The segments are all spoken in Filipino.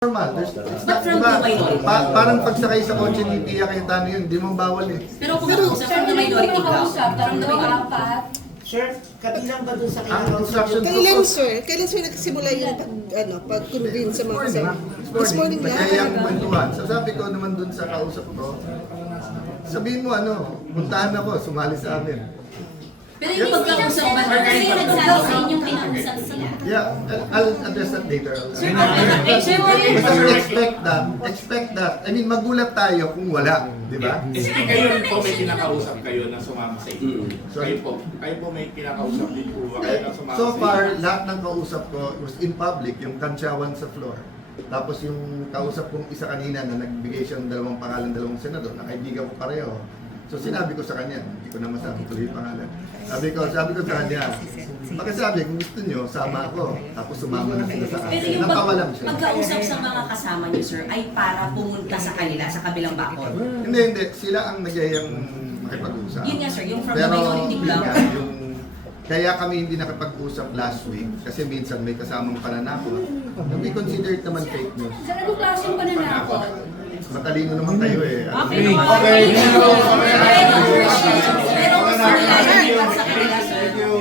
Normal. It's But not, from diba, the minority. parang pagsakay sa kotse ni Pia Cayetano yun, di mo bawal eh. Pero kung kausap from the minority bloc, from the minority. Sir, kabilang ba dun sa Ang instruction Kailan sir nagsimula yung pag-convince sa mga kasama? This morning na. Nagkayang kwentuhan. So sabi ko naman dun sa kausap ko, sabihin mo puntahan ako, sumali sa amin. Pero yung pagkausap ba, kasi yung nagsabi sa inyong kinausap sila. Yeah, I'll address that later. Sir, okay. Expect that. I mean, magulat tayo kung wala, di ba? Kayo po may kinakausap kayo na sumama sa inyo. Sorry? Kayo po may kinakausap din po kayo na sumama So sa inyo. far, lahat ng kausap ko was in public, yung kantsawan sa floor. Tapos yung kausap kong isa kanina na nagbigay siya ng dalawang pangalan, dalawang senador, na kaibigan ko pareho. So sinabi ko sa kanya, hindi ko na masabi tuloy yung pangalan. Sabi ko sa kanya, pakisabi kung gusto nyo, sama ako. Tapos sumama na sila sa Pero akin. yung Natawa lang siya. pagkausap sa mga kasama niyo, sir, ay para pumunta sa kanila, sa kabilang bakod. Hindi. Sila ang nagyayang makipag-usap. Yun nga, sir, yung from the Pero, minority bloc. Kaya kami hindi nakapag-usap last week kasi minsan may kasamang pananakot. We consider it naman fake news. Sir, anong klaseng pananakot? Matalino naman kayo eh. Okay. Pero gusto nila yung sa kanila, sir. Pero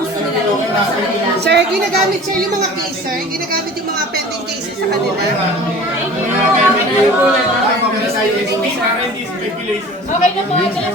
gusto nila yung sa kanila. Sir, ginagamit sir yung mga case sir, ginagamit yung mga pending cases sa kanila. Para hindi speculation. Okay na po, sila